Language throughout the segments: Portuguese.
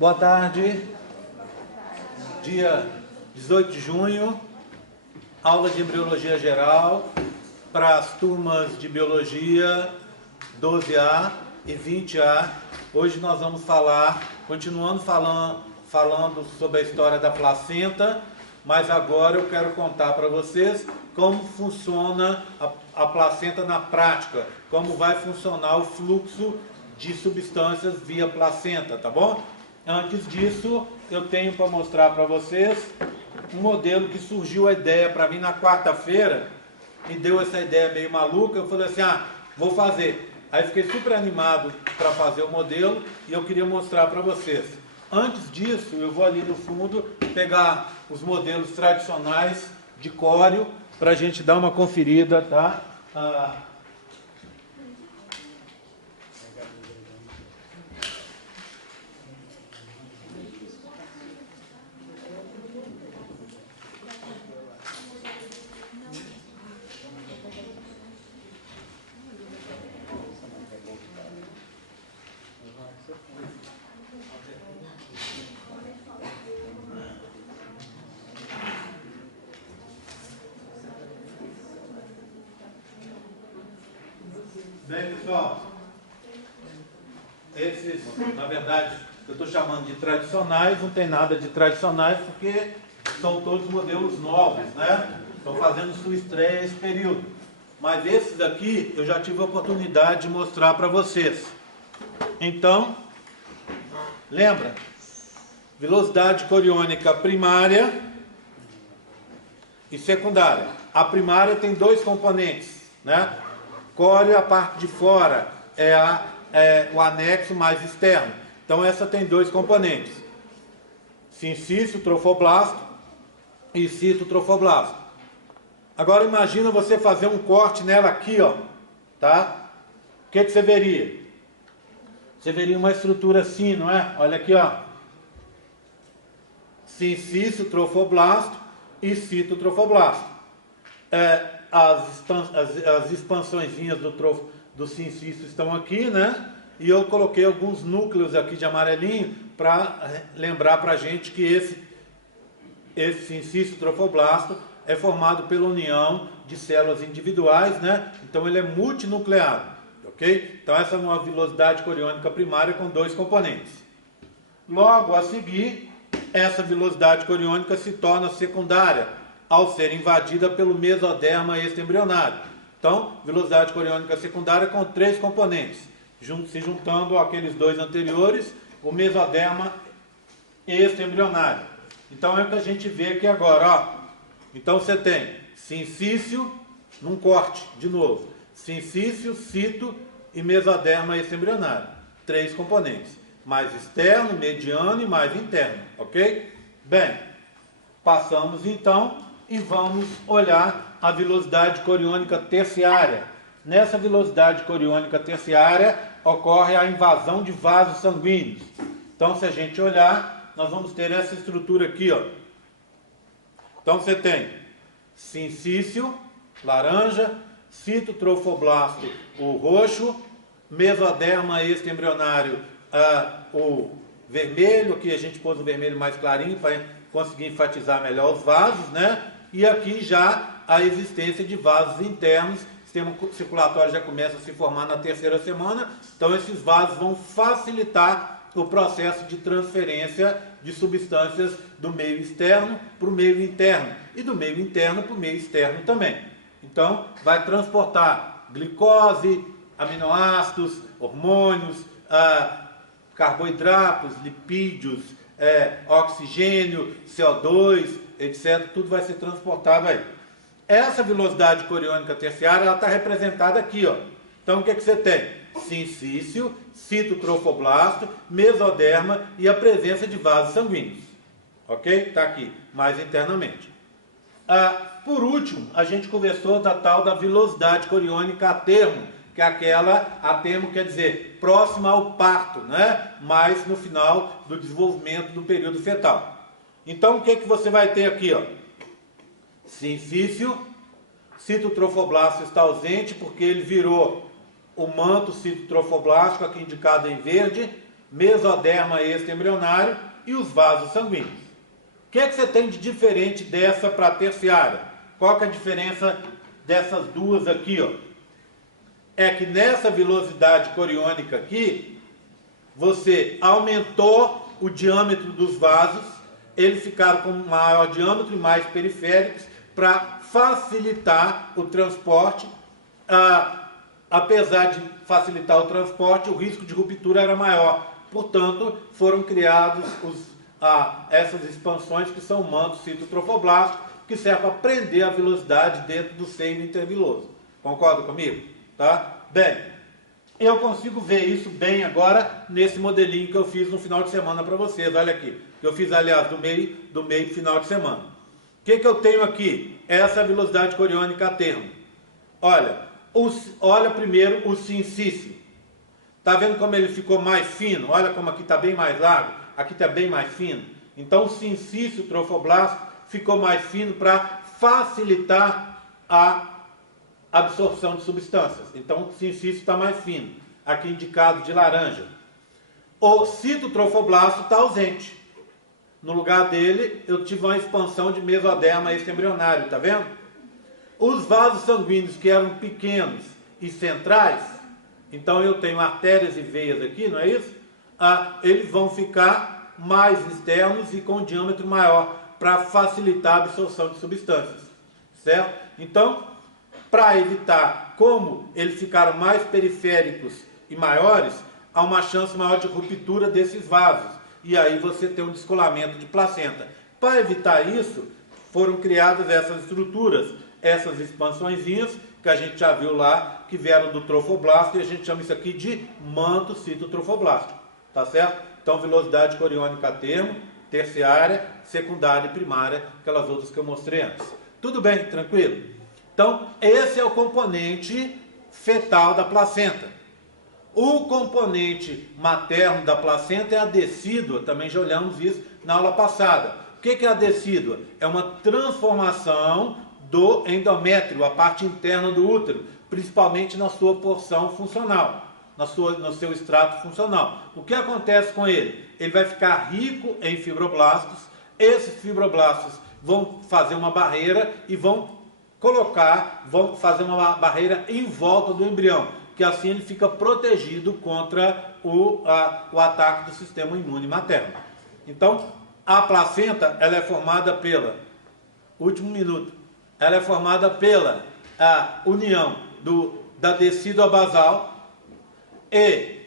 Boa tarde, dia 18 de junho, aula de embriologia geral para as turmas de biologia 12A e 20A. Hoje nós vamos continuando falando sobre a história da placenta, mas agora eu quero contar para vocês como funciona a placenta na prática, como vai funcionar o fluxo de substâncias via placenta, tá bom? Antes disso, eu tenho para mostrar para vocês um modelo que surgiu a ideia para mim na quarta-feira, me deu essa ideia meio maluca, eu falei assim, vou fazer. Aí fiquei super animado para fazer o modelo e eu queria mostrar para vocês. Antes disso, eu vou ali no fundo pegar os modelos tradicionais de córeo para a gente dar uma conferida, tá? Bem, pessoal, esses, na verdade, eu estou chamando de tradicionais, não tem nada de tradicionais, porque são todos modelos novos, né? Estão fazendo sua estreia esse período. Mas esses aqui, eu já tive a oportunidade de mostrar para vocês. Então, lembra? Velocidade coriônica primária e secundária. A primária tem dois componentes, né? Córeo, a parte de fora, é o anexo mais externo. Então essa tem dois componentes: sincício, trofoblasto e citotrofoblasto. Agora imagina você fazer um corte nela aqui, ó, tá? O que você veria? Você veria uma estrutura assim, não é? Olha aqui, ó. Sincício, trofoblasto e citotrofoblasto. As expansõezinhas do sincício estão aqui, né? E eu coloquei alguns núcleos aqui de amarelinho para lembrar para a gente que esse sincício trofoblasto é formado pela união de células individuais, né? Então ele é multinucleado, ok? Então essa é uma velocidade coriônica primária com dois componentes. Logo a seguir, essa velocidade coriônica se torna secundária ao ser invadida pelo mesoderma extraembrionário. Então, velocidade coriônica secundária com três componentes, se juntando àqueles dois anteriores, o mesoderma extraembrionário. Então é o que a gente vê aqui agora, ó. Então você tem sincício, num corte, de novo, sincício, cito e mesoderma extraembrionário. Três componentes, mais externo, mediano e mais interno, ok? Bem, passamos então e vamos olhar a velocidade coriônica terciária. Nessa velocidade coriônica terciária ocorre a invasão de vasos sanguíneos. Então, se a gente olhar, nós vamos ter essa estrutura aqui, ó. Então, você tem sincício, laranja, citotrofoblasto, o roxo, mesoderma extraembrionário, o vermelho, aqui a gente pôs o vermelho mais clarinho para conseguir enfatizar melhor os vasos, né? E aqui já a existência de vasos internos, o sistema circulatório já começa a se formar na terceira semana, então esses vasos vão facilitar o processo de transferência de substâncias do meio externo para o meio interno e do meio interno para o meio externo também. Então vai transportar glicose, aminoácidos, hormônios, carboidratos, lipídios, oxigênio, CO2, etc. Tudo vai ser transportado aí. Essa velocidade coriônica terciária, ela está representada aqui, ó. Então o que você tem? Sincício, citotrofoblasto, mesoderma e a presença de vasos sanguíneos. Ok? Está aqui, mais internamente. Por último, a gente conversou da tal da velocidade coriônica a termo, que é aquela, a termo quer dizer, próxima ao parto, né? Mas no final do desenvolvimento do período fetal. Então o que você vai ter aqui, ó? Sincício, citotrofoblasto está ausente porque ele virou o manto citotrofoblástico, aqui indicado em verde, mesoderma extraembrionário e os vasos sanguíneos. O que é que você tem de diferente dessa para a terciária? Qual que é a diferença dessas duas aqui, ó? É que nessa vilosidade coriônica aqui, você aumentou o diâmetro dos vasos, eles ficaram com maior diâmetro e mais periféricos para facilitar o transporte. Apesar de facilitar o transporte, o risco de ruptura era maior. Portanto, foram criados essas expansões que são mantos citotrofoblástico, que servem para prender a velocidade dentro do seio interviloso. Concorda comigo? Tá? Bem, eu consigo ver isso bem agora nesse modelinho que eu fiz no final de semana para vocês. Olha aqui, que eu fiz, aliás, do meio final de semana. O que eu tenho aqui? Essa é a velocidade coriônica a termo. Olha primeiro o sincício. Está vendo como ele ficou mais fino? Olha como aqui está bem mais largo, aqui está bem mais fino. Então o sincício trofoblástico ficou mais fino para facilitar a absorção de substâncias. Então o sincício está mais fino, aqui indicado de laranja. O citotrofoblasto está ausente. No lugar dele, eu tive uma expansão de mesoderma extraembrionário, tá vendo? Os vasos sanguíneos que eram pequenos e centrais, então eu tenho artérias e veias aqui, não é isso? Eles vão ficar mais externos e com diâmetro maior, para facilitar a absorção de substâncias, certo? Então, para evitar, como eles ficaram mais periféricos e maiores, há uma chance maior de ruptura desses vasos. E aí você tem um descolamento de placenta. Para evitar isso, foram criadas essas estruturas, essas expansõezinhas, que a gente já viu lá, que vieram do trofoblasto, e a gente chama isso aqui de manto citotrofoblástico. Tá certo? Então, velocidade coriônica a termo, terciária, secundária e primária, aquelas outras que eu mostrei antes. Tudo bem? Tranquilo? Então, esse é o componente fetal da placenta. O componente materno da placenta é a decídua, também já olhamos isso na aula passada. O que é a decídua? É uma transformação do endométrio, a parte interna do útero, principalmente na sua porção funcional, no seu extrato funcional. O que acontece com ele? Ele vai ficar rico em fibroblastos, esses fibroblastos vão fazer uma barreira e vão fazer uma barreira em volta do embrião, que assim ele fica protegido contra o ataque do sistema imune materno. Então, a placenta, ela é formada ela é formada pela união da decídua basal e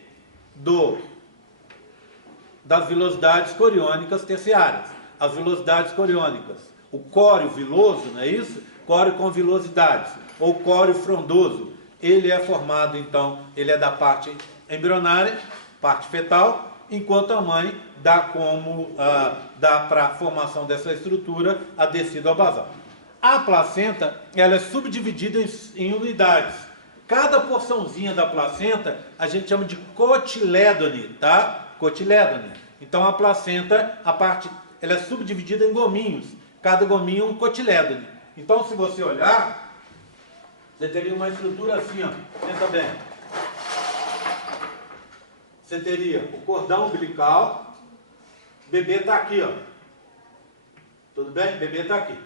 das velocidades coriônicas terciárias. As velocidades coriônicas, o córeo viloso, não é isso? Córeo com velocidades, ou córeo frondoso, ele é formado, então, ele é da parte embrionária, parte fetal, enquanto a mãe dá para a formação dessa estrutura a decídua basal. A placenta, ela é subdividida em unidades. Cada porçãozinha da placenta a gente chama de cotilédone, tá? Cotilédone. Então a placenta, ela é subdividida em gominhos. Cada gominho é um cotilédone. Então, se você olhar, você teria uma estrutura assim, ó. Pensa bem. Você teria o cordão umbilical, o bebê está aqui, ó. Tudo bem? O bebê está aqui.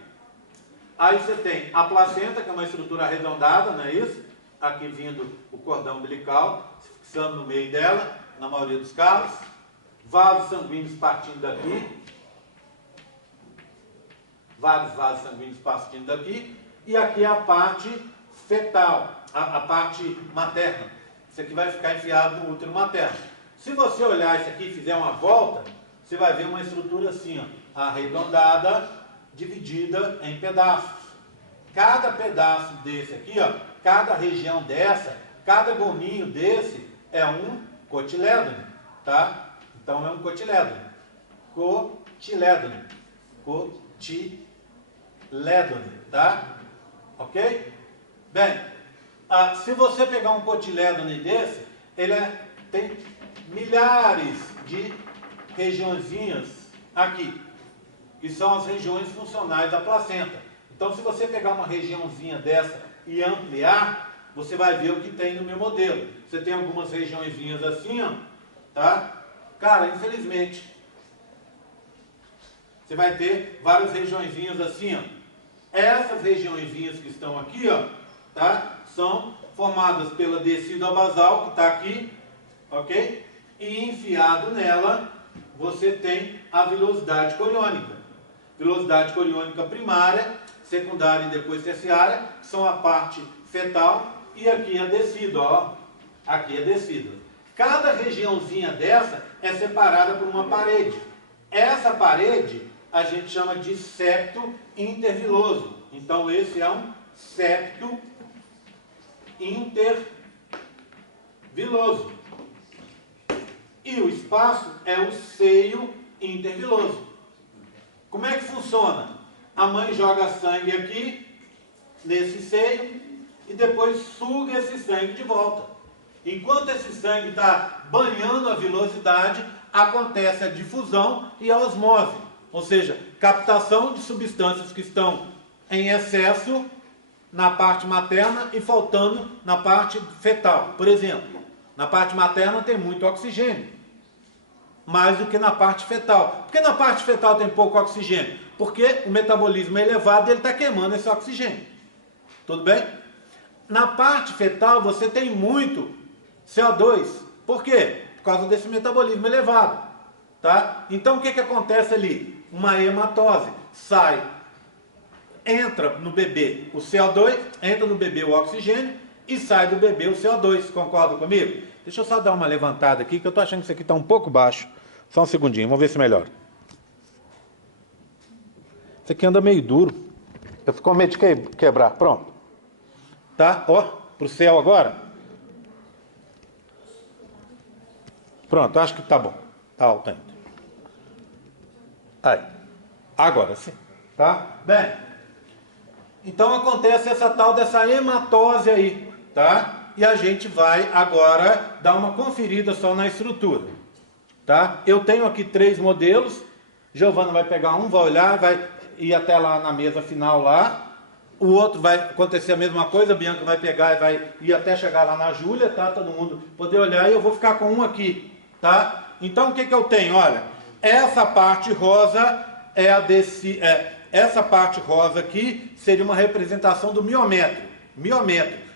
Aí você tem a placenta, que é uma estrutura arredondada, não é isso? Aqui vindo o cordão umbilical, se fixando no meio dela, na maioria dos casos. Vasos sanguíneos partindo daqui. Vários vasos sanguíneos partindo daqui. E aqui é a parte fetal, a parte materna. Isso aqui vai ficar enfiado no útero materno. Se você olhar isso aqui e fizer uma volta, você vai ver uma estrutura assim, ó, arredondada, dividida em pedaços. Cada pedaço desse aqui, ó, cada região dessa, cada gominho desse é um cotilédone, tá? Então é um cotilédone. Cotilédone. Cotilédone, tá? Ok? Bem, se você pegar um cotilédone desse, ele tem milhares de regiõezinhas aqui, que são as regiões funcionais da placenta. Então, se você pegar uma regiãozinha dessa e ampliar, você vai ver o que tem no meu modelo. Você tem algumas regiõezinhas assim, ó, tá? Cara, infelizmente, você vai ter várias regiõezinhas assim, ó. Essas regiõezinhas que estão aqui, ó, tá? São formadas pela descida basal, que está aqui, ok? E enfiado nela, você tem a vilosidade coriônica. Velocidade coriônica primária, secundária e depois terciária, são a parte fetal, e aqui a descida, ó. Aqui é descida. Cada regiãozinha dessa é separada por uma parede. Essa parede a gente chama de septo interviloso. Então esse é um septo interviloso. E o espaço é o seio interviloso. Como é que funciona? A mãe joga sangue aqui, nesse seio, e depois suga esse sangue de volta. Enquanto esse sangue está banhando a vilosidade, acontece a difusão e a osmose. Ou seja, captação de substâncias que estão em excesso na parte materna e faltando na parte fetal. Por exemplo, na parte materna tem muito oxigênio, mais do que na parte fetal. Por que na parte fetal tem pouco oxigênio? Porque o metabolismo é elevado e ele está queimando esse oxigênio. Tudo bem? Na parte fetal você tem muito CO2. Por quê? Por causa desse metabolismo elevado. Tá? Então o que acontece ali? Uma hematose. Entra no bebê o CO2, entra no bebê o oxigênio e sai do bebê o CO2. Concorda comigo? Deixa eu só dar uma levantada aqui, que eu estou achando que isso aqui está um pouco baixo. Só um segundinho, vamos ver se melhora. Isso aqui anda meio duro. Eu fico com medo de quebrar. Pronto. Tá? Ó, pro céu agora. Pronto, acho que tá bom. Tá alto ainda. Aí. Agora sim. Tá? Bem. Então acontece essa tal dessa hematose aí. Tá? E a gente vai agora dar uma conferida só na estrutura. Tá? Eu tenho aqui 3 modelos. Giovana vai pegar um, vai olhar, vai ir até lá na mesa final lá. O outro vai acontecer a mesma coisa, a Bianca vai pegar e vai ir até chegar lá na Júlia, tá? Todo mundo poder olhar, e eu vou ficar com um aqui, tá? Então o que eu tenho? Olha, essa parte rosa é a desse, essa parte rosa aqui seria uma representação do miométrio,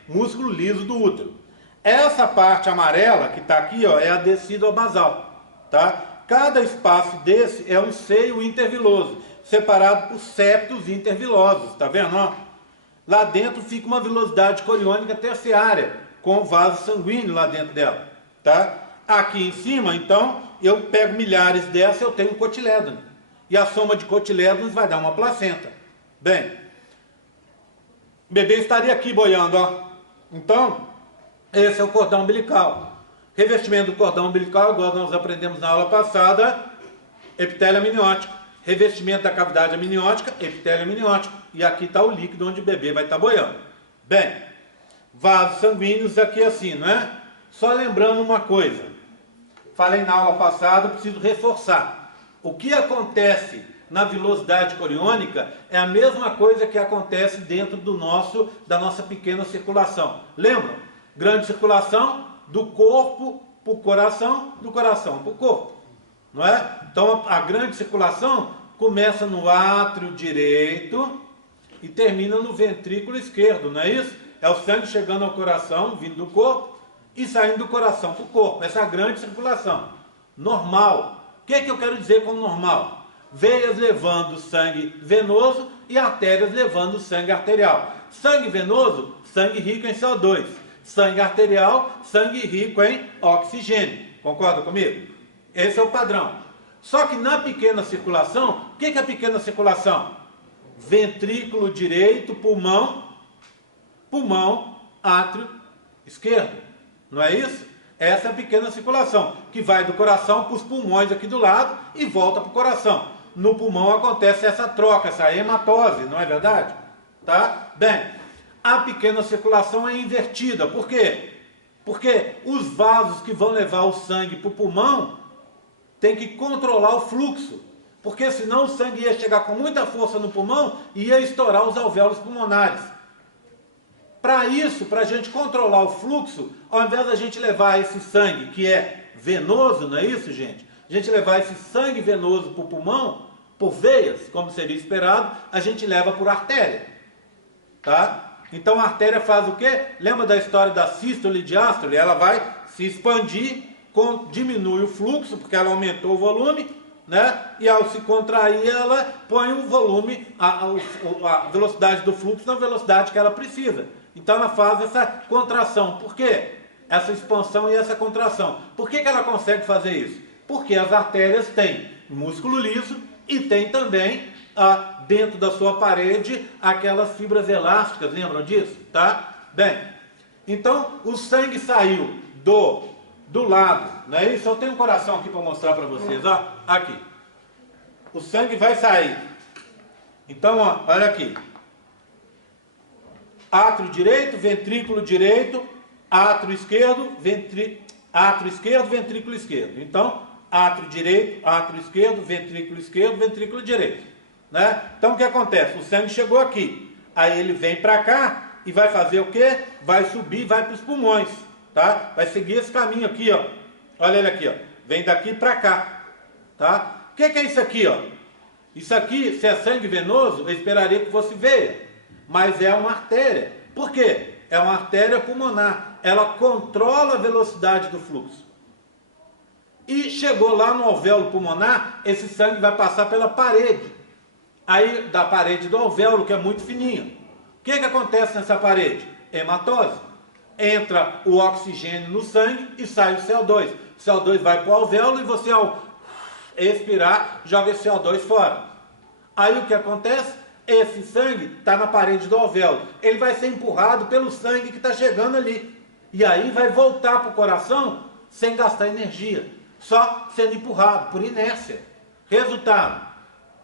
músculo liso do útero. Essa parte amarela que está aqui, ó, é a descida basal, tá? Cada espaço desse é um seio interviloso, separado por septos intervilosos, tá vendo? Ó? Lá dentro fica uma velocidade coriônica terciária, com vaso sanguíneo lá dentro dela, tá? Aqui em cima, então, eu pego milhares dessas, eu tenho um cotilédone. E a soma de cotilédones vai dar uma placenta. Bem, o bebê estaria aqui boiando, ó. Então, esse é o cordão umbilical. Revestimento do cordão umbilical, igual nós aprendemos na aula passada, epitélio amniótico. Revestimento da cavidade amniótica, epitélio amniótico. E aqui está o líquido onde o bebê vai estar boiando. Bem, vasos sanguíneos aqui assim, não é? Só lembrando uma coisa. Falei na aula passada, preciso reforçar. O que acontece na velocidade coriônica é a mesma coisa que acontece dentro da nossa pequena circulação. Lembram? Grande circulação do corpo para o coração, do coração para o corpo. Não é? Então a grande circulação começa no átrio direito e termina no ventrículo esquerdo, não é isso? É o sangue chegando ao coração, vindo do corpo e saindo do coração para o corpo. Essa é a grande circulação. Normal. O que eu quero dizer com normal? Veias levando sangue venoso e artérias levando sangue arterial. Sangue venoso, sangue rico em CO2. Sangue arterial, sangue rico em oxigênio. Concorda comigo? Esse é o padrão. Só que na pequena circulação, o que é a pequena circulação? Ventrículo direito, pulmão, átrio esquerdo. Não é isso? Essa é a pequena circulação, que vai do coração para os pulmões aqui do lado e volta para o coração. No pulmão acontece essa troca, essa hematose, não é verdade? Tá? Bem, a pequena circulação é invertida. Por quê? Porque os vasos que vão levar o sangue para o pulmão tem que controlar o fluxo, porque senão o sangue ia chegar com muita força no pulmão e ia estourar os alvéolos pulmonares. Para isso, para a gente controlar o fluxo, ao invés da gente levar esse sangue que é venoso, não é isso, gente? a gente levar esse sangue venoso para o pulmão, por veias, como seria esperado, a gente leva por artéria. Tá? Então a artéria faz o quê? Lembra da história da sístole e diástole? Ela vai se expandir, diminui o fluxo, porque ela aumentou o volume, né? E ao se contrair, ela põe o volume, a velocidade do fluxo na velocidade que ela precisa. Então ela faz essa contração. Por quê? Essa expansão e essa contração. Por que ela consegue fazer isso? Porque as artérias têm músculo liso e tem também, dentro da sua parede, aquelas fibras elásticas, lembram disso? Tá? Bem, então o sangue saiu do lado, não é isso? Eu tenho um coração aqui para mostrar para vocês, ó, aqui. O sangue vai sair. Então, ó, olha aqui. Átrio direito, ventrículo direito, átrio esquerdo, ventrículo esquerdo. Então, átrio direito, átrio esquerdo, ventrículo direito. Né? Então, o que acontece? O sangue chegou aqui. Aí ele vem para cá e vai fazer o quê? Vai subir, vai para os pulmões. Tá? Vai seguir esse caminho aqui, ó. Olha ele aqui, ó. Vem daqui para cá. Tá? O que é isso aqui, ó? Isso aqui, se é sangue venoso, eu esperaria que fosse veia. Mas é uma artéria. Por quê? É uma artéria pulmonar. Ela controla a velocidade do fluxo. E chegou lá no alvéolo pulmonar, esse sangue vai passar pela parede. Aí, da parede do alvéolo, que é muito fininha. O que acontece nessa parede? Hematose. Entra o oxigênio no sangue e sai o CO2. O CO2 vai para o alvéolo e você, ao expirar, joga esse CO2 fora. Aí o que acontece? Esse sangue está na parede do alvéolo. Ele vai ser empurrado pelo sangue que está chegando ali. E aí vai voltar para o coração sem gastar energia. Só sendo empurrado, por inércia. Resultado,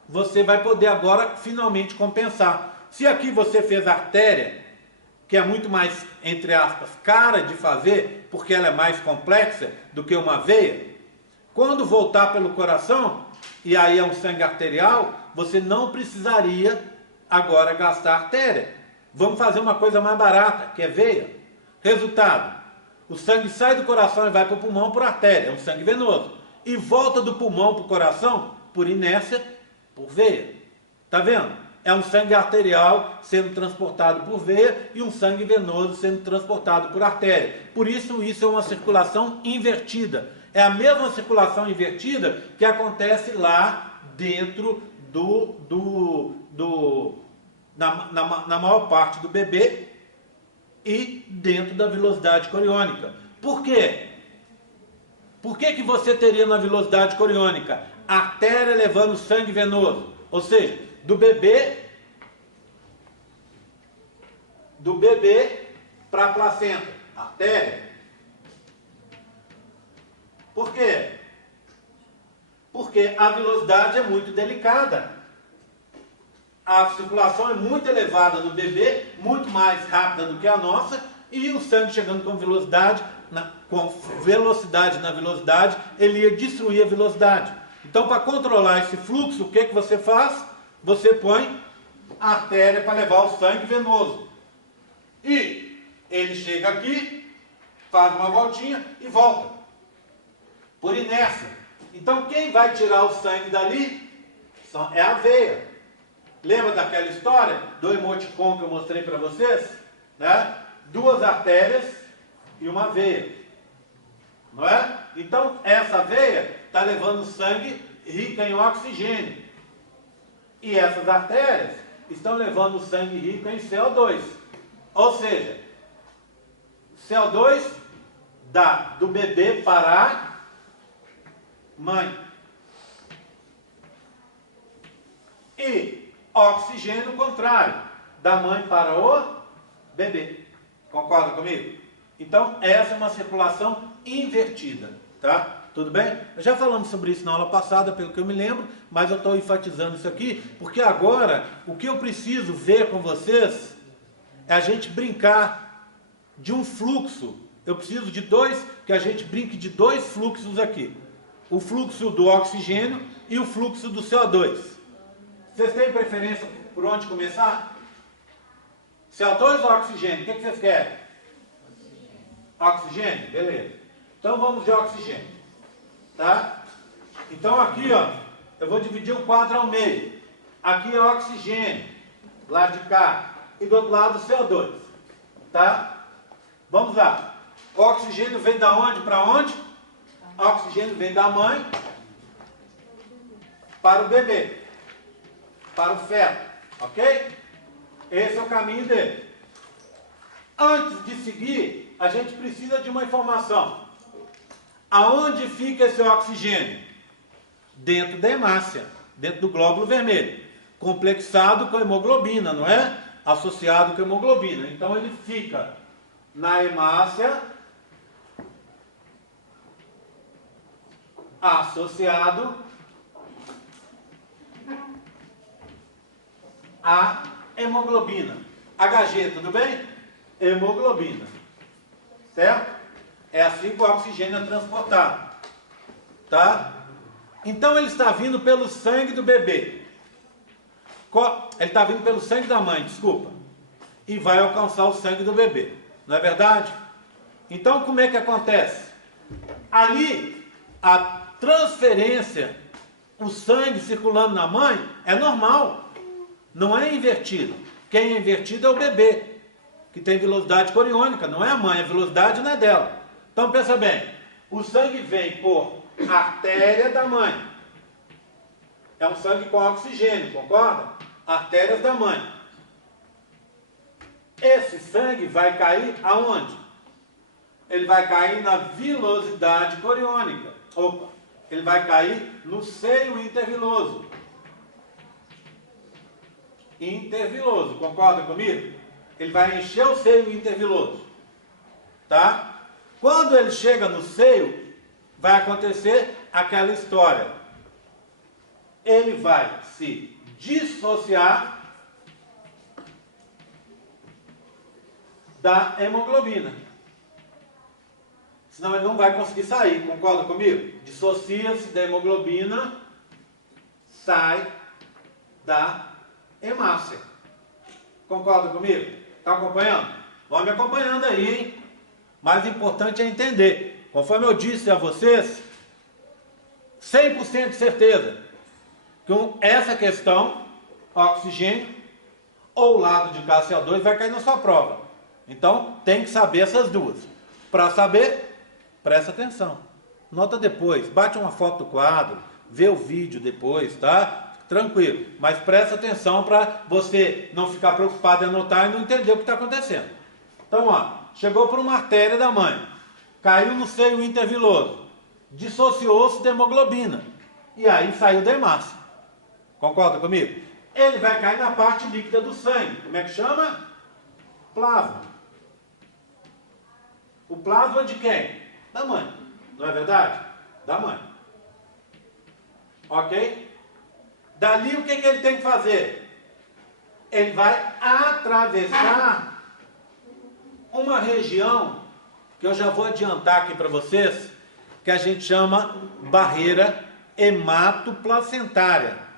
você vai poder agora finalmente compensar. Se aqui você fez artéria, que é muito mais, entre aspas, cara de fazer, porque ela é mais complexa do que uma veia, quando voltar pelo coração, e aí é um sangue arterial, você não precisaria agora gastar artéria. Vamos fazer uma coisa mais barata, que é veia. Resultado, o sangue sai do coração e vai para o pulmão por artéria, é um sangue venoso. E volta do pulmão para o coração, por inércia, por veia. Tá vendo? É um sangue arterial sendo transportado por veia e um sangue venoso sendo transportado por artéria. Por isso, isso é uma circulação invertida. É a mesma circulação invertida que acontece lá dentro na maior parte do bebê e dentro da velocidade coriônica. Por quê? Por que você teria na velocidade coriônica artéria levando sangue venoso? Ou seja, do bebê para a placenta, artéria. Por quê? Porque a velocidade é muito delicada. A circulação é muito elevada no bebê, muito mais rápida do que a nossa, e o sangue chegando com velocidade na velocidade, ele ia destruir a velocidade. Então, para controlar esse fluxo, o que você faz? Você põe a artéria para levar o sangue venoso. E ele chega aqui, faz uma voltinha e volta. Por inércia. Então, quem vai tirar o sangue dali é a veia. Lembra daquela história do emoticon que eu mostrei para vocês? Né? 2 artérias e uma veia. Não é? Então, essa veia está levando sangue rico em oxigênio. E essas artérias estão levando sangue rico em CO2. Ou seja, CO2 dá do bebê para a mãe. E oxigênio contrário, da mãe para o bebê. Concorda comigo? Então, essa é uma circulação invertida, tá? Tudo bem? Já falamos sobre isso na aula passada, pelo que eu me lembro, mas eu estou enfatizando isso aqui, porque agora, o que eu preciso ver com vocês é a gente brincar de um fluxo. Eu preciso de que a gente brinque de 2 fluxos aqui. O fluxo do oxigênio e o fluxo do CO2. Vocês têm preferência por onde começar? CO2 ou oxigênio? O que vocês querem? Oxigênio? Beleza. Então vamos de oxigênio. Tá? Então aqui, ó, eu vou dividir o quadro ao meio. Aqui é oxigênio, lado de cá. E do outro lado CO2. Tá? Vamos lá. O oxigênio vem da onde para onde? O oxigênio vem da mãe para o bebê. Para o feto. Ok? Esse é o caminho dele. Antes de seguir, a gente precisa de uma informação. Aonde fica esse oxigênio? Dentro da hemácia, dentro do glóbulo vermelho, complexado com hemoglobina, não é? Associado com hemoglobina. Então ele fica na hemácia, associado à hemoglobina. HG, tudo bem? Hemoglobina. Certo? É assim que o oxigênio é transportado. Tá? Então ele está vindo pelo sangue do bebê. Ele está vindo pelo sangue da mãe, desculpa. E vai alcançar o sangue do bebê. Não é verdade? Então como é que acontece? Ali, a transferência, o sangue circulando na mãe, é normal. Não é invertido. Quem é invertido é o bebê, que tem velocidade coriônica, não é a mãe, a velocidade não é dela. Então pensa bem, o sangue vem por artéria da mãe. É um sangue com oxigênio, concorda? Artérias da mãe. Esse sangue vai cair aonde? Ele vai cair na vilosidade coriônica. Opa! Ele vai cair no seio interviloso. Interviloso, concorda comigo? Ele vai encher o seio interviloso. Tá? Quando ele chega no seio, vai acontecer aquela história. Ele vai se dissociar da hemoglobina. Senão ele não vai conseguir sair, concorda comigo? Dissocia-se da hemoglobina, sai da hemácia. Concorda comigo? Está acompanhando? Vão me acompanhando aí, hein? Mais importante é entender. Conforme eu disse a vocês, 100% de certeza que essa questão, oxigênio ou lado de cá CO2, vai cair na sua prova. Então, tem que saber essas duas. Para saber, presta atenção. Nota depois, bate uma foto do quadro, vê o vídeo depois, tá? Tranquilo. Mas presta atenção para você não ficar preocupado em anotar e não entender o que está acontecendo. Então, ó, chegou por uma artéria da mãe, caiu no seio interviloso, dissociou-se da hemoglobina e aí saiu da hemácia. Concorda comigo? Ele vai cair na parte líquida do sangue. Como é que chama? Plasma. O plasma de quem? Da mãe. Não é verdade? Da mãe. Ok? Dali o que ele tem que fazer? Ele vai atravessar uma região que eu já vou adiantar aqui para vocês, que a gente chama barreira hematoplacentária.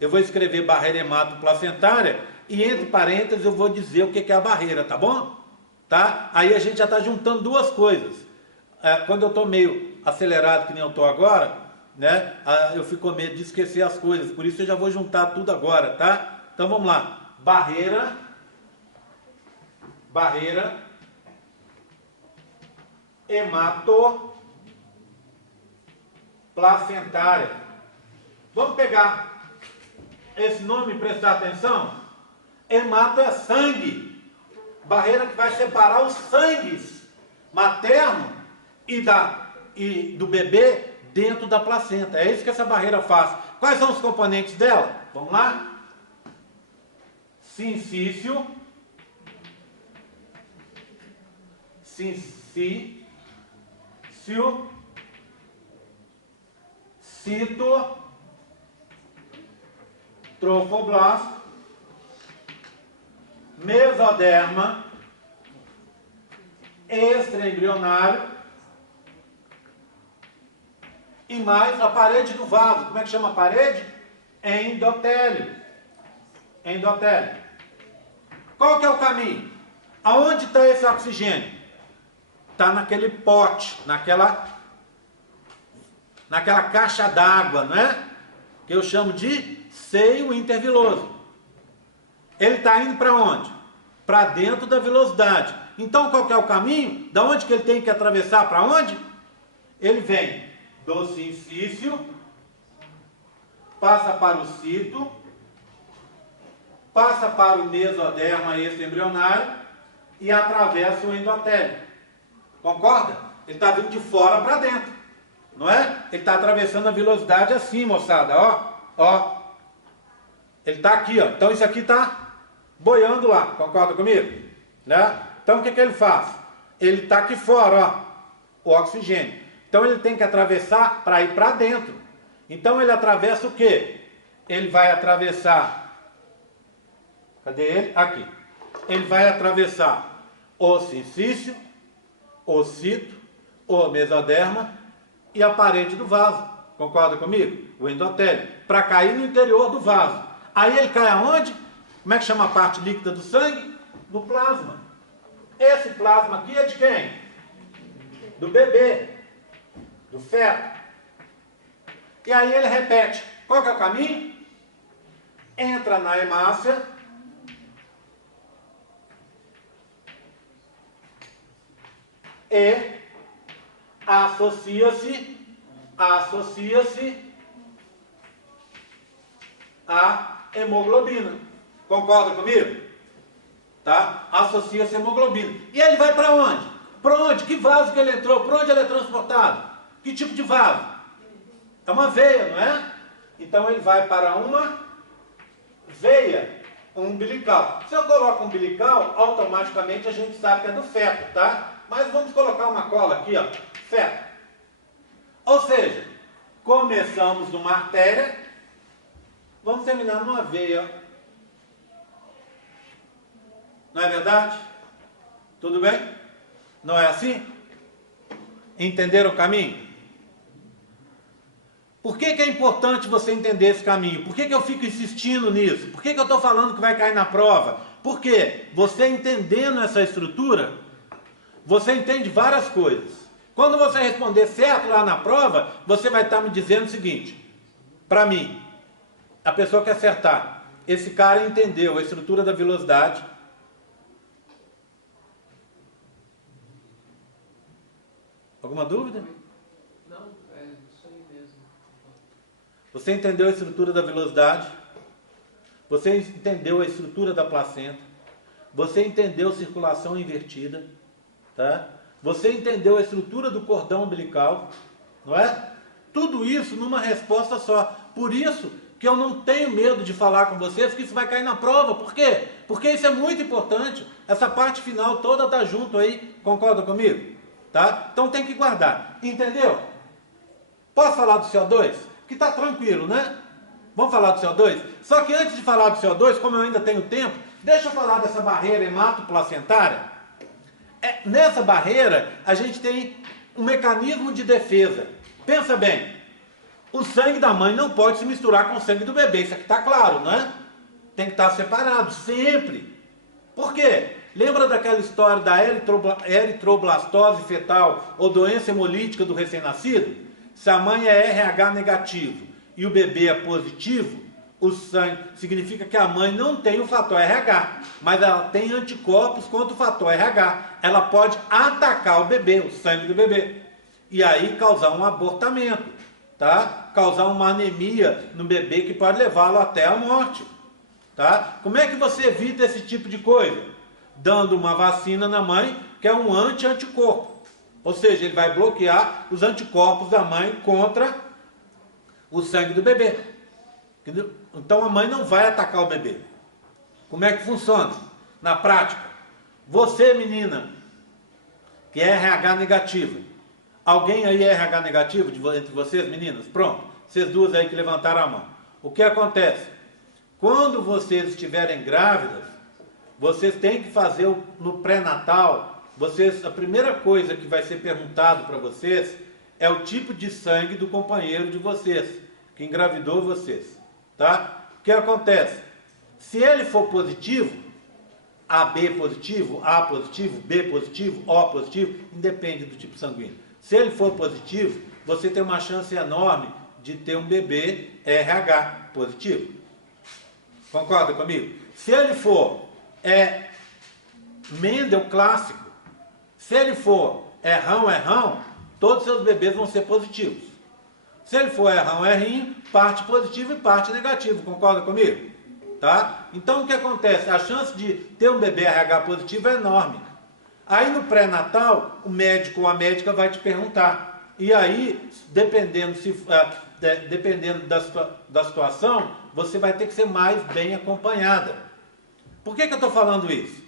Eu vou escrever barreira hematoplacentária e entre parênteses eu vou dizer o que é a barreira, tá bom? Tá? Aí a gente já está juntando duas coisas. Quando eu estou meio acelerado, que nem eu estou agora, né? Eu fico com medo de esquecer as coisas, por isso eu já vou juntar tudo agora, tá? Então vamos lá. Barreira hematoplacentária. Vamos pegar esse nome e prestar atenção? Hemato é sangue. Barreira que vai separar os sangues materno e do bebê dentro da placenta. É isso que essa barreira faz. Quais são os componentes dela? Vamos lá? Sincício, cito, trofoblasto, mesoderma, extraembrionário e mais a parede do vaso. Como é que chama a parede? Endotélio. Endotélio. Qual que é o caminho? Aonde está esse oxigênio? Está naquele pote, naquela naquela caixa d'água, não é? Que eu chamo de seio interviloso. Ele está indo para onde? Para dentro da vilosidade. Então, qual que é o caminho? Da onde que ele tem que atravessar? Para onde? Ele vem do sincício, passa para o cito, passa para o mesoderma extraembrionário e atravessa o endotélio. Concorda? Ele está vindo de fora para dentro, não é? Ele está atravessando a vilosidade assim, moçada, ó, ó. Ele está aqui, ó. Então isso aqui está boiando lá, concorda comigo? Né? Então o que que ele faz? Ele está aqui fora, ó, o oxigênio. Então ele tem que atravessar para ir para dentro. Então ele atravessa o quê? Ele vai atravessar, cadê ele? Aqui. Ele vai atravessar o sincício, o cito, o mesoderma e a parede do vaso. Concorda comigo? O endotélio. Para cair no interior do vaso. Aí ele cai aonde? Como é que chama a parte líquida do sangue? No plasma. Esse plasma aqui é de quem? Do bebê. Do feto. E aí ele repete. Qual que é o caminho? Entra na hemácia. E associa-se à hemoglobina. Concorda comigo? Tá? Associa-se à hemoglobina. E ele vai para onde? Para onde? Que vaso que ele entrou? Para onde ele é transportado? Que tipo de vaso? É uma veia, não é? Então ele vai para uma veia umbilical. Se eu coloco umbilical, automaticamente a gente sabe que é do feto, tá? Mas vamos colocar uma cola aqui, ó, feto. Ou seja, começamos numa artéria, vamos terminar numa veia. Não é verdade? Tudo bem? Não é assim? Entenderam o caminho? Por que que é importante você entender esse caminho? Por que que eu fico insistindo nisso? Por que que eu estou falando que vai cair na prova? Porque você entendendo essa estrutura, você entende várias coisas. Quando você responder certo lá na prova, você vai estar me dizendo o seguinte, para mim, a pessoa que acertar, esse cara entendeu a estrutura da vilosidade. Alguma dúvida? Não, é isso aí mesmo. Você entendeu a estrutura da vilosidade? Você entendeu a estrutura da placenta? Você entendeu circulação invertida? Tá? Você entendeu a estrutura do cordão umbilical, não é? Tudo isso numa resposta só. Por isso que eu não tenho medo de falar com vocês que isso vai cair na prova. Por quê? Porque isso é muito importante. Essa parte final toda está junto aí. Concorda comigo? Tá? Então tem que guardar. Entendeu? Posso falar do CO2? Que está tranquilo, né? Vamos falar do CO2? Só que antes de falar do CO2, como eu ainda tenho tempo, deixa eu falar dessa barreira hematoplacentária. Nessa barreira, a gente tem um mecanismo de defesa. Pensa bem, o sangue da mãe não pode se misturar com o sangue do bebê, isso aqui está claro, não é? Tem que estar separado, sempre. Por quê? Lembra daquela história da eritroblastose fetal ou doença hemolítica do recém-nascido? Se a mãe é RH negativo e o bebê é positivo, o sangue significa que a mãe não tem o fator RH, mas ela tem anticorpos contra o fator RH. Ela pode atacar o bebê, o sangue do bebê, e aí causar um abortamento, tá? Causar uma anemia no bebê que pode levá-lo até a morte, tá? Como é que você evita esse tipo de coisa? Dando uma vacina na mãe, que é um anti-anticorpo. Ou seja, ele vai bloquear os anticorpos da mãe contra o sangue do bebê. Entendeu? Então a mãe não vai atacar o bebê. Como é que funciona? Na prática, você, menina, que é RH negativa, alguém aí é RH negativo entre vocês, meninas? Pronto, vocês duas aí que levantaram a mão. O que acontece? Quando vocês estiverem grávidas, vocês têm que fazer no pré-natal, a primeira coisa que vai ser perguntado para vocês é o tipo de sangue do companheiro de vocês, que engravidou vocês. Tá? O que acontece? Se ele for positivo, AB positivo, A positivo, B positivo, O positivo, independe do tipo sanguíneo. Se ele for positivo, você tem uma chance enorme de ter um bebê RH positivo. Concorda comigo? Se ele for Mendel clássico, se ele for errão, todos os seus bebês vão ser positivos. Se ele for errinho, parte positivo e parte negativo. Concorda comigo? Tá? Então o que acontece? A chance de ter um bebê RH positivo é enorme. Aí no pré-natal, o médico ou a médica vai te perguntar. E aí, dependendo da situação, você vai ter que ser mais bem acompanhada. Por que eu estou falando isso?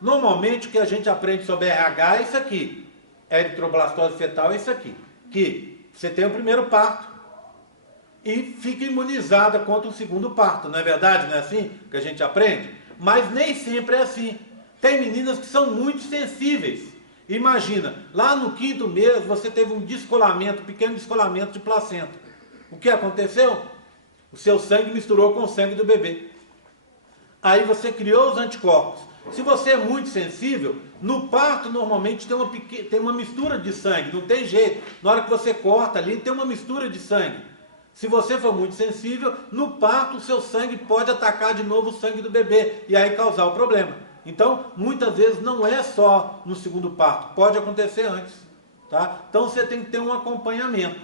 Normalmente o que a gente aprende sobre RH é isso aqui. Eritroblastose fetal é isso aqui. Que você tem o primeiro parto e fica imunizada contra o segundo parto. Não é verdade? Não é assim que a gente aprende? Mas nem sempre é assim. Tem meninas que são muito sensíveis. Imagina, lá no 5º mês você teve um descolamento, um pequeno descolamento de placenta. O que aconteceu? O seu sangue misturou com o sangue do bebê. Aí você criou os anticorpos. Se você é muito sensível, no parto normalmente tem uma mistura de sangue, não tem jeito. Na hora que você corta ali, tem uma mistura de sangue. Se você for muito sensível, no parto o seu sangue pode atacar de novo o sangue do bebê e aí causar o problema. Então, muitas vezes não é só no segundo parto, pode acontecer antes. Tá? Então você tem que ter um acompanhamento.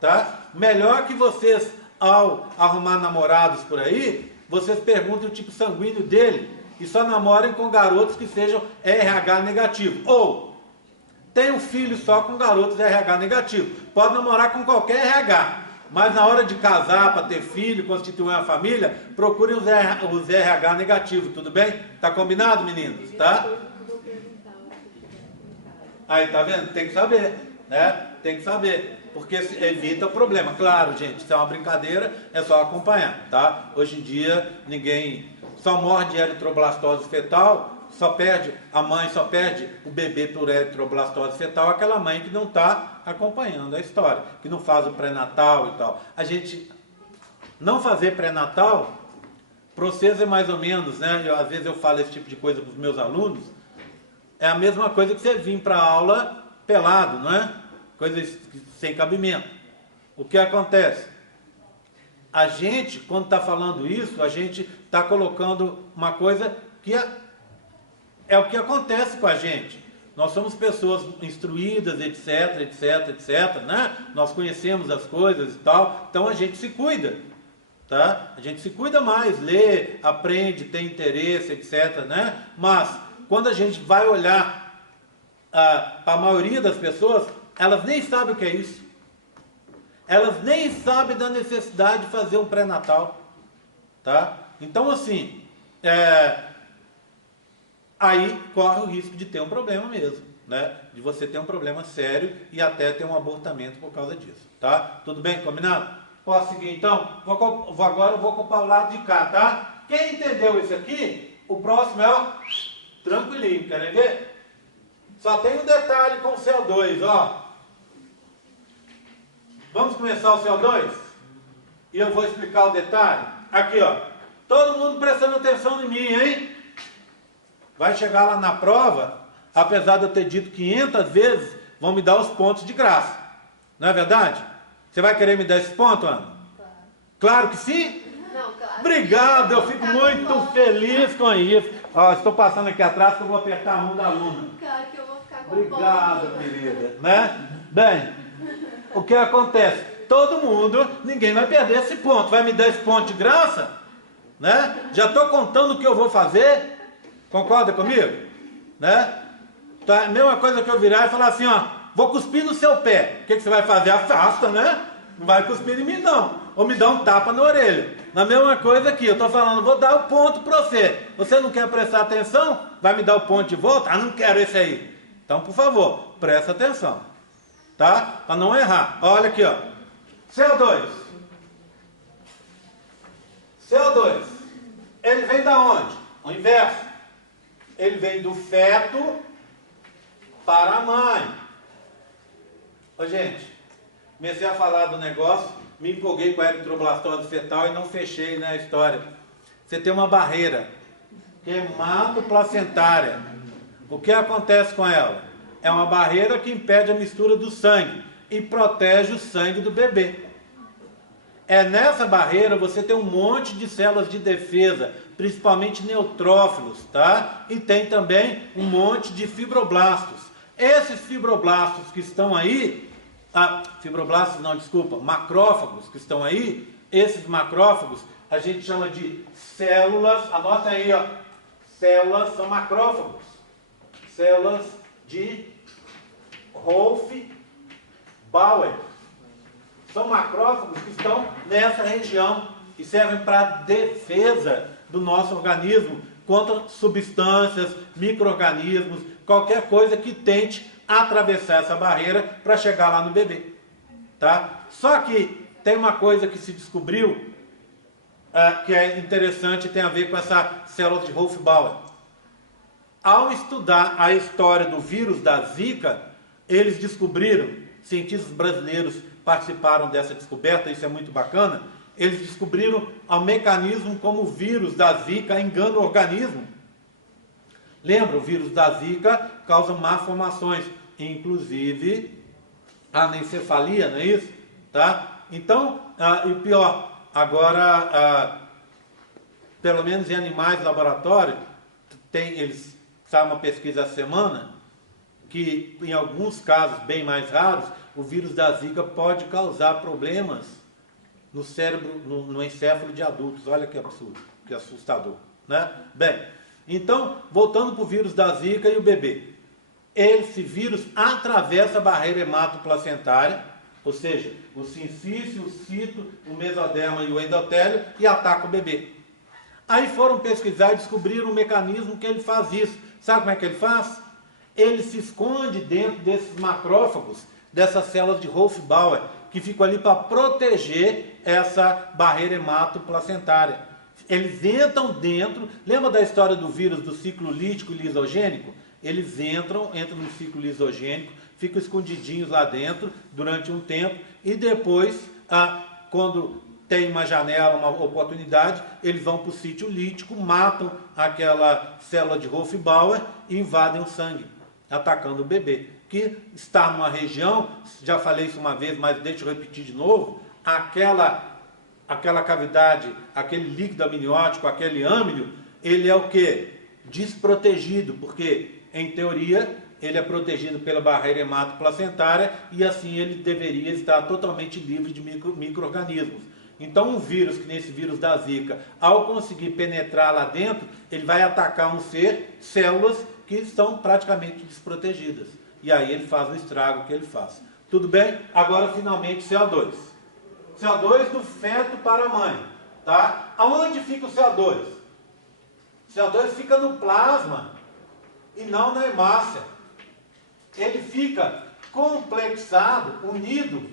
Tá? Melhor que vocês, ao arrumar namorados por aí, vocês perguntem o tipo sanguíneo dele e só namorem com garotos que sejam RH negativo. Ou tem um filho só com garotos RH negativo. Pode namorar com qualquer RH. Mas na hora de casar, para ter filho, constituir uma família, procurem os RH negativos, tudo bem? Tá combinado, meninos? Tá? Aí, tá vendo? Tem que saber, né? Tem que saber, porque evita o problema. Claro, gente, isso é uma brincadeira, é só acompanhar, tá? Hoje em dia, ninguém só morre de eritroblastose fetal, a mãe só perde o bebê por eritroblastose fetal, aquela mãe que não está acompanhando a história, que não faz o pré-natal e tal. A gente não fazer pré-natal, para vocês é mais ou menos, né? Às vezes eu falo esse tipo de coisa para os meus alunos, é a mesma coisa que você vir para a aula pelado, não é? Coisa sem cabimento. O que acontece? A gente, quando está falando isso, a gente está colocando uma coisa que é o que acontece com a gente. Nós somos pessoas instruídas, etc, né? Nós conhecemos as coisas e tal, então a gente se cuida, tá? A gente se cuida mais, lê, aprende, tem interesse, etc, né? Mas, quando a gente vai olhar para a maioria das pessoas, elas nem sabem o que é isso. Elas nem sabem da necessidade de fazer um pré-natal, tá? Então, assim, aí corre o risco de ter um problema mesmo, né? De você ter um problema sério e até ter um abortamento por causa disso, tá? Tudo bem? Combinado? Posso seguir então? Agora eu vou ocupar o lado de cá, tá? Quem entendeu isso aqui, o próximo é ó, tranquilinho, querem ver? Só tem um detalhe com o CO2, ó. Vamos começar o CO2? E eu vou explicar o detalhe. Aqui, ó. Todo mundo prestando atenção em mim, hein? Vai chegar lá na prova, apesar de eu ter dito 500 vezes, vão me dar os pontos de graça. Não é verdade? Você vai querer me dar esse ponto, Ana? Claro. Claro que sim? Não, claro. Obrigado, eu fico muito feliz com isso. Ó, estou passando aqui atrás que eu vou apertar a mão da aluna. Claro que eu vou ficar com Obrigado, querida. Né? Bem, o que acontece? Todo mundo, ninguém vai perder esse ponto. Vai me dar esse ponto de graça? Né? Já estou contando o que eu vou fazer. Concorda comigo? Né? Tá, a mesma coisa que eu virar e falar assim, ó, vou cuspir no seu pé. O que você vai fazer? Afasta, né? Não vai cuspir em mim, não. Ou me dá um tapa na orelha. Na mesma coisa aqui, eu estou falando, vou dar o ponto para você. Você não quer prestar atenção? Vai me dar o ponto de volta? Ah, não quero esse aí. Então, por favor, presta atenção. Tá? Para não errar. Olha aqui, ó. CO2. CO2. Ele vem da onde? O inverso. Ele vem do feto para a mãe. Ô, gente, comecei a falar do negócio, me empolguei com a eritroblastose fetal e não fechei, né, a história. Você tem uma barreira, hematoplacentária. O que acontece com ela? É uma barreira que impede a mistura do sangue e protege o sangue do bebê. Nessa barreira você tem um monte de células de defesa, principalmente neutrófilos, tá? E tem também um monte de fibroblastos. Esses fibroblastos que estão aí, macrófagos que estão aí, esses macrófagos a gente chama de células, anota aí, ó, células são macrófagos, células de Wolff-Bauer. São macrófagos que estão nessa região e servem para defesa do nosso organismo contra substâncias, micro-organismos, qualquer coisa que tente atravessar essa barreira para chegar lá no bebê. Tá? Só que tem uma coisa que se descobriu que é interessante e tem a ver com essa célula de Wolff-Bauer. Ao estudar a história do vírus da Zika, eles descobriram, cientistas brasileiros participaram dessa descoberta, isso é muito bacana, eles descobriram o mecanismo como o vírus da Zika engana o organismo. Lembra, o vírus da Zika causa malformações, inclusive anencefalia, não é isso? Tá? Então, e o pior, agora, pelo menos em animais de laboratório, eles saem uma pesquisa essa semana, que em alguns casos bem mais raros, o vírus da Zika pode causar problemas no cérebro, no encéfalo de adultos. Olha que absurdo, que assustador, né? Bem, então, voltando para o vírus da Zika e o bebê. Esse vírus atravessa a barreira hematoplacentária, ou seja, o sincício, o cito, o mesoderma e o endotélio, e ataca o bebê. Aí foram pesquisar e descobriram um mecanismo que ele faz isso. Sabe como é que ele faz? Ele se esconde dentro desses macrófagos, dessas células de Wolff-Bauer, que ficam ali para proteger essa barreira hematoplacentária. Eles entram dentro, lembra da história do vírus do ciclo lítico e lisogênico? Eles entram no ciclo lisogênico, ficam escondidinhos lá dentro durante um tempo e depois, quando tem uma janela, uma oportunidade, eles vão para o sítio lítico, matam aquela célula de Wolff-Bauer e invadem o sangue, atacando o bebê, que está numa região, já falei isso uma vez, mas deixa eu repetir de novo, aquela cavidade, aquele líquido amniótico, aquele âmilo, ele é o quê? Desprotegido, porque, em teoria, ele é protegido pela barreira hematoplacentária e assim ele deveria estar totalmente livre de micro-organismos. Então um vírus, que nesse vírus da Zika, ao conseguir penetrar lá dentro, ele vai atacar um ser, células que estão praticamente desprotegidas. E aí ele faz o estrago que ele faz. Tudo bem? Agora finalmente CO2. CO2 do feto para a mãe. Tá? Aonde fica o CO2? O CO2 fica no plasma e não na hemácia. Ele fica complexado, unido,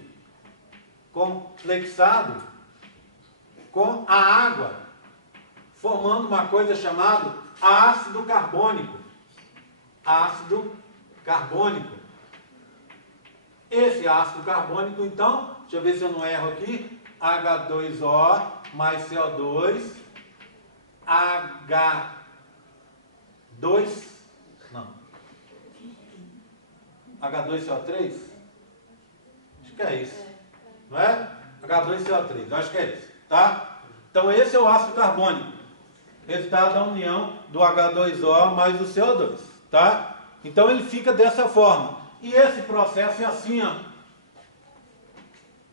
complexado com a água, formando uma coisa chamada ácido carbônico. Ácido carbônico. Esse ácido carbônico, então, deixa eu ver se eu não erro aqui, H2O mais CO2, H2CO3? Acho que é isso, não é? H2CO3, acho que é isso, tá? Então esse é o ácido carbônico, resultado da união do H2O mais do CO2, tá? Então ele fica dessa forma. E esse processo é assim, ó.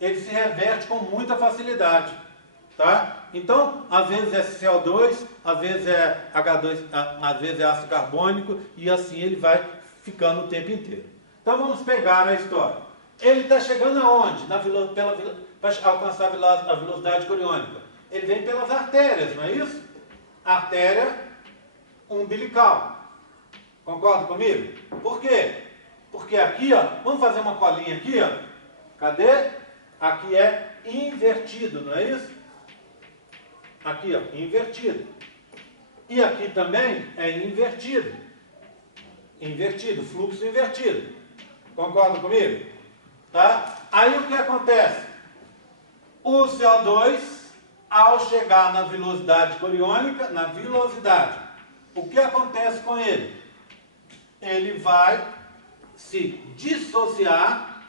Ele se reverte com muita facilidade, tá? Então, às vezes é CO2, às vezes é H2, às vezes é ácido carbônico, e assim ele vai ficando o tempo inteiro. Então vamos pegar a história. Ele está chegando aonde? Para alcançar a velocidade coriônica. Ele vem pelas artérias, não é isso? Artéria umbilical. Concorda comigo? Por quê? Porque aqui, ó, vamos fazer uma colinha aqui, ó. Cadê? Aqui é invertido, não é isso? Aqui, ó, invertido. E aqui também é invertido. Invertido, fluxo invertido. Concorda comigo? Tá? Aí o que acontece? O CO2, ao chegar na velocidade coriônica, o que acontece com ele? Ele vai se dissociar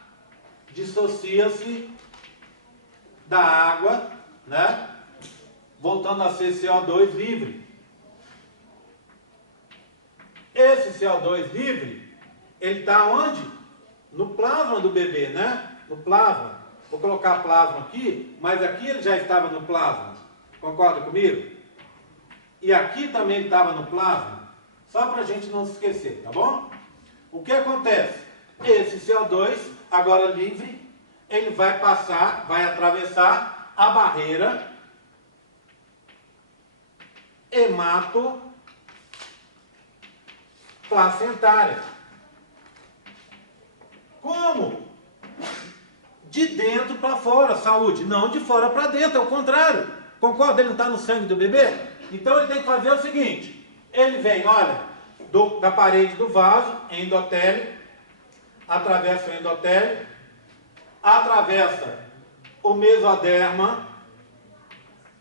dissocia-se da água, né? Voltando a ser CO2 livre. Esse CO2 livre, ele está onde? No plasma do bebê, né? No plasma. Vou colocar plasma aqui, mas aqui ele já estava no plasma. Concorda comigo? E aqui também estava no plasma. Só para a gente não se esquecer, tá bom? O que acontece? Esse CO2, agora livre, ele vai passar, vai atravessar a barreira hematoplacentária. Como? De dentro para fora, saúde. Não de fora para dentro, é o contrário. Concorda? Ele não está no sangue do bebê? Então ele tem que fazer o seguinte. Ele vem, olha, da parede do vaso, endotélio, atravessa o endotélio, atravessa o mesoderma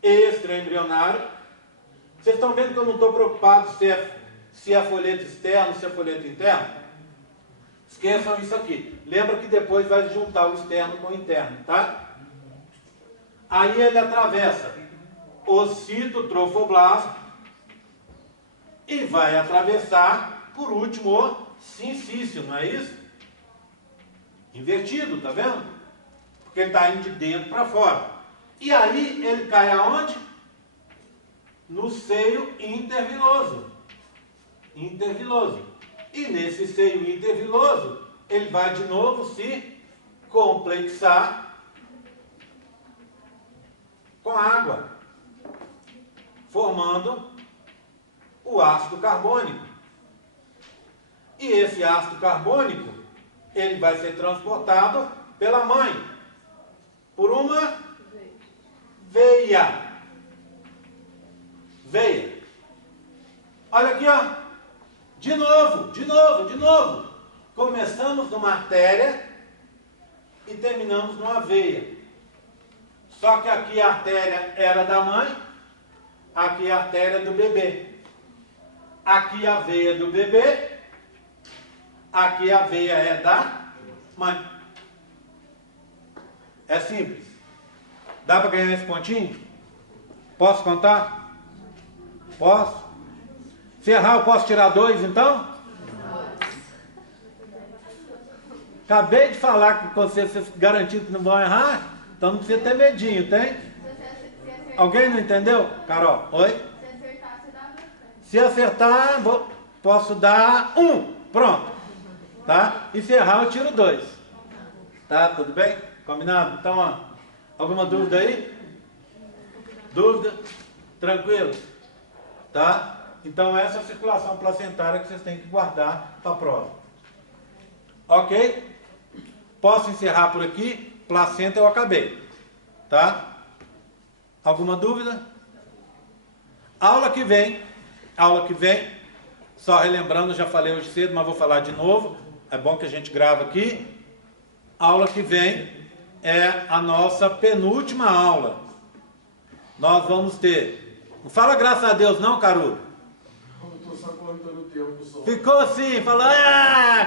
extraembrionário. Vocês estão vendo que eu não estou preocupado se é folheto externo, se é folheto interno? Esqueçam isso aqui. Lembra que depois vai juntar o externo com o interno, tá? Aí ele atravessa o citotrofoblasto e vai atravessar, por último, o sincício, não é isso? Invertido, tá vendo? Porque ele está indo de dentro para fora. E aí ele cai aonde? No seio interviloso. Interviloso. E nesse seio interviloso, ele vai de novo se complexar com água, formando o ácido carbônico. E esse ácido carbônico, ele vai ser transportado pela mãe, por uma veia. Veia. Olha aqui, ó. De novo. Começamos numa artéria e terminamos numa veia. Só que aqui a artéria era da mãe, aqui a artéria do bebê. Aqui a veia do bebê, aqui a veia é da mãe. É simples. Dá para ganhar esse pontinho? Posso contar? Posso? Se errar, eu posso tirar 2, então? Acabei de falar com vocês garantindo que não vão errar, então não precisa ter medinho, tem? Alguém não entendeu? Carol, oi? Se acertar, posso dar 1. Pronto. Tá? E se errar, eu tiro 2. Tá? Tudo bem? Combinado? Então, ó, alguma dúvida aí? Dúvida? Tranquilo? Tá? Então essa é a circulação placentária que vocês têm que guardar para a prova. Ok? Posso encerrar por aqui? Placenta eu acabei. Tá? Alguma dúvida? Aula que vem, só relembrando, já falei hoje cedo, mas vou falar de novo. É bom que a gente grava aqui. Aula que vem é a nossa penúltima aula. Nós vamos ter... Não fala graças a Deus não, Carudo. Ficou assim, falou,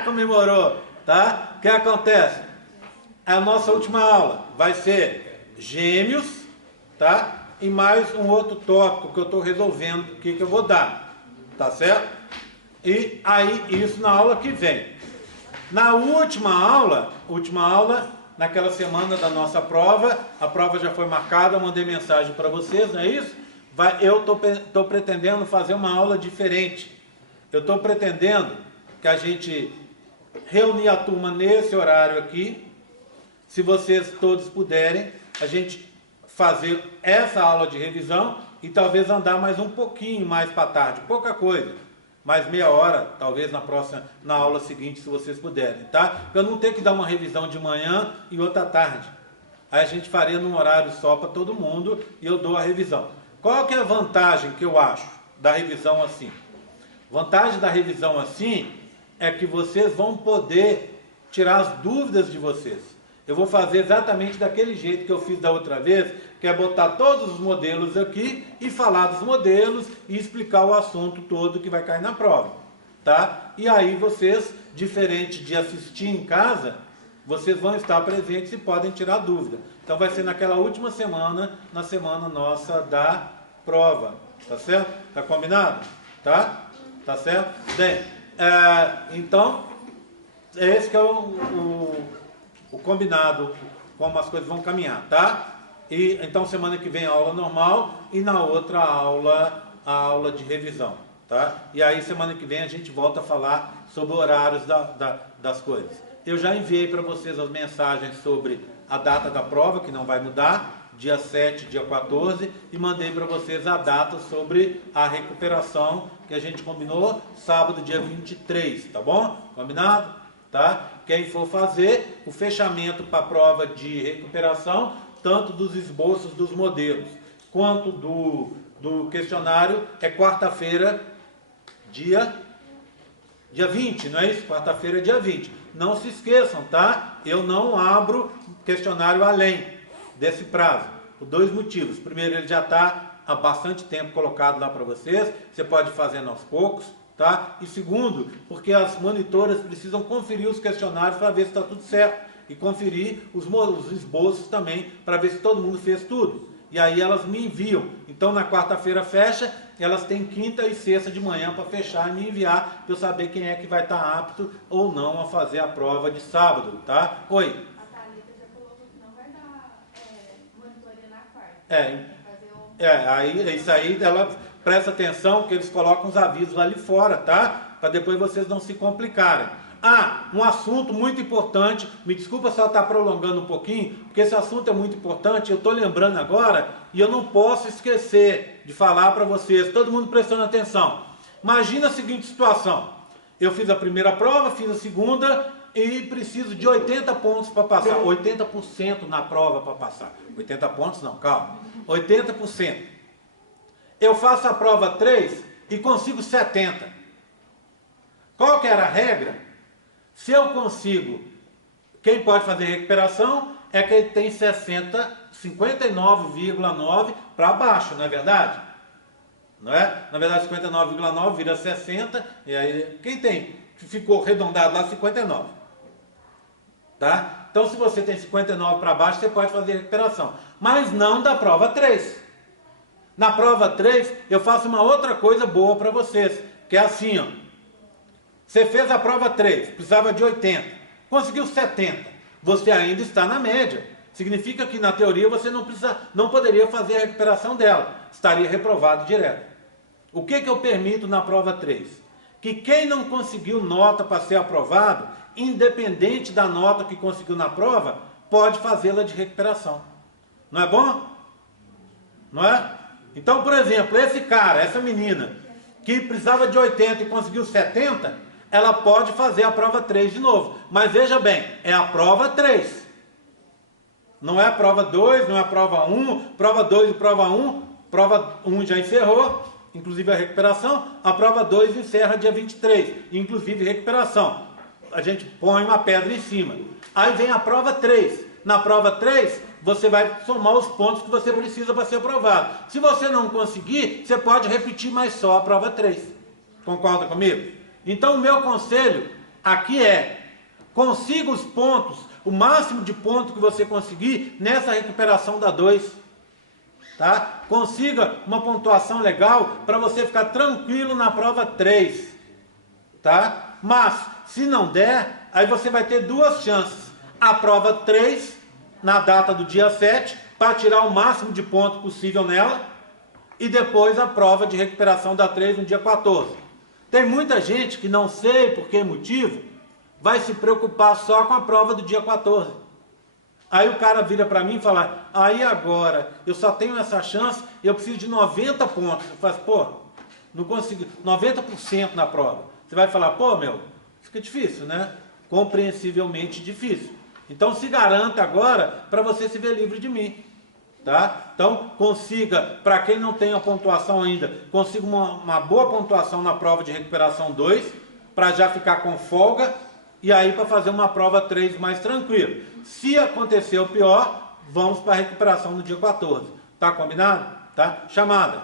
comemorou, tá? O que acontece? A nossa última aula vai ser gêmeos, tá? E mais um outro tópico que eu estou resolvendo, o que eu vou dar, tá certo? E aí, isso na aula que vem. Na última aula, naquela semana da nossa prova, a prova já foi marcada, eu mandei mensagem para vocês, não é isso? Eu estou pretendendo fazer uma aula diferente. Eu estou pretendendo que a gente reunir a turma nesse horário aqui, se vocês todos puderem, a gente fazer essa aula de revisão e talvez andar mais um pouquinho mais para tarde, pouca coisa, mais meia hora, talvez na aula seguinte, se vocês puderem, tá? Para eu não ter que dar uma revisão de manhã e outra tarde. Aí a gente faria num horário só para todo mundo e eu dou a revisão. Qual que é a vantagem que eu acho da revisão assim? Vantagem da revisão assim é que vocês vão poder tirar as dúvidas de vocês. Eu vou fazer exatamente daquele jeito que eu fiz da outra vez, que é botar todos os modelos aqui e falar dos modelos e explicar o assunto todo que vai cair na prova, tá? E aí vocês, diferente de assistir em casa, vocês vão estar presentes e podem tirar dúvida. Então vai ser naquela última semana, na semana nossa da prova, tá certo? Tá combinado? Tá? Tá certo? Bem, então, esse que é o combinado, como as coisas vão caminhar, tá? E então semana que vem a aula normal e na outra aula, a aula de revisão, tá? E aí semana que vem a gente volta a falar sobre horários das coisas. Eu já enviei para vocês as mensagens sobre a data da prova, que não vai mudar, dia 7, dia 14, e mandei para vocês a data sobre a recuperação, que a gente combinou, sábado, dia 23, tá bom? Combinado? Tá? Quem for fazer o fechamento para a prova de recuperação, tanto dos esboços dos modelos, quanto do questionário, é quarta-feira, dia 20, não é isso? Quarta-feira, dia 20. Não se esqueçam, tá? Eu não abro questionário além desse prazo. Por dois motivos. Primeiro, ele já está há bastante tempo colocado lá para vocês. Você pode fazer aos poucos, tá? E segundo, porque as monitoras precisam conferir os questionários para ver se está tudo certo. E conferir os esboços também, para ver se todo mundo fez tudo. E aí elas me enviam. Então na quarta-feira fecha, elas têm quinta e sexta de manhã para fechar e me enviar, para eu saber quem é que vai estar apto ou não a fazer a prova de sábado, tá? Oi. A Thalita já colocou que não vai dar monitoria na quarta. Aí isso aí, ela presta atenção que eles colocam os avisos ali fora, tá? Para depois vocês não se complicarem. Um assunto muito importante, me desculpa se ela está prolongando um pouquinho, porque esse assunto é muito importante, eu estou lembrando agora e eu não posso esquecer de falar para vocês, todo mundo prestando atenção. Imagina a seguinte situação, eu fiz a primeira prova, fiz a segunda e preciso de 80 pontos para passar, 80% na prova para passar, 80 pontos não, calma, 80%. Eu faço a prova 3 e consigo 70. Qual que era a regra? Se eu consigo, quem pode fazer recuperação é quem tem 59,9 para baixo, não é verdade? Não é? Na verdade 59,9 vira 60, e aí quem tem, ficou arredondado lá 59. Tá? Então se você tem 59 para baixo, você pode fazer recuperação. Mas não da prova 3. Na prova 3, eu faço uma outra coisa boa para vocês, que é assim, ó. Você fez a prova 3, precisava de 80, conseguiu 70, você ainda está na média. Significa que na teoria você não poderia fazer a recuperação dela, estaria reprovado direto. O que eu permito na prova 3? Que quem não conseguiu nota para ser aprovado, independente da nota que conseguiu na prova, pode fazê-la de recuperação. Não é bom? Não é? Então, por exemplo, esse cara, essa menina, que precisava de 80 e conseguiu 70, ela pode fazer a prova 3 de novo. Mas veja bem, é a prova 3. Não é a prova 2, não é a prova 1, prova 2 e prova 1. Prova 1 já encerrou, inclusive a recuperação. A prova 2 encerra dia 23, inclusive recuperação. A gente põe uma pedra em cima. Aí vem a prova 3. Na prova 3, você vai somar os pontos que você precisa para ser aprovado. Se você não conseguir, você pode repetir mais só a prova 3. Concorda comigo? Então o meu conselho aqui é, consiga os pontos, o máximo de pontos que você conseguir nessa recuperação da 2. Tá? Consiga uma pontuação legal para você ficar tranquilo na prova 3. Tá? Mas, se não der, aí você vai ter duas chances. A prova 3, na data do dia 7, para tirar o máximo de pontos possível nela, e depois a prova de recuperação da 3 no dia 14. Tem muita gente que não sei por que motivo, vai se preocupar só com a prova do dia 14. Aí o cara vira para mim e fala, aí agora, eu só tenho essa chance, eu preciso de 90 pontos. Eu falo, pô, não consigo, 90% na prova. Você vai falar, pô, meu, fica difícil, né? Compreensivelmente difícil. Então se garanta agora para você se ver livre de mim. Tá? Então consiga, para quem não tem a pontuação ainda, consiga uma boa pontuação na prova de recuperação 2, para já ficar com folga, e aí para fazer uma prova 3 mais tranquilo. Se acontecer o pior, vamos para a recuperação no dia 14. Tá combinado? Tá? Chamada.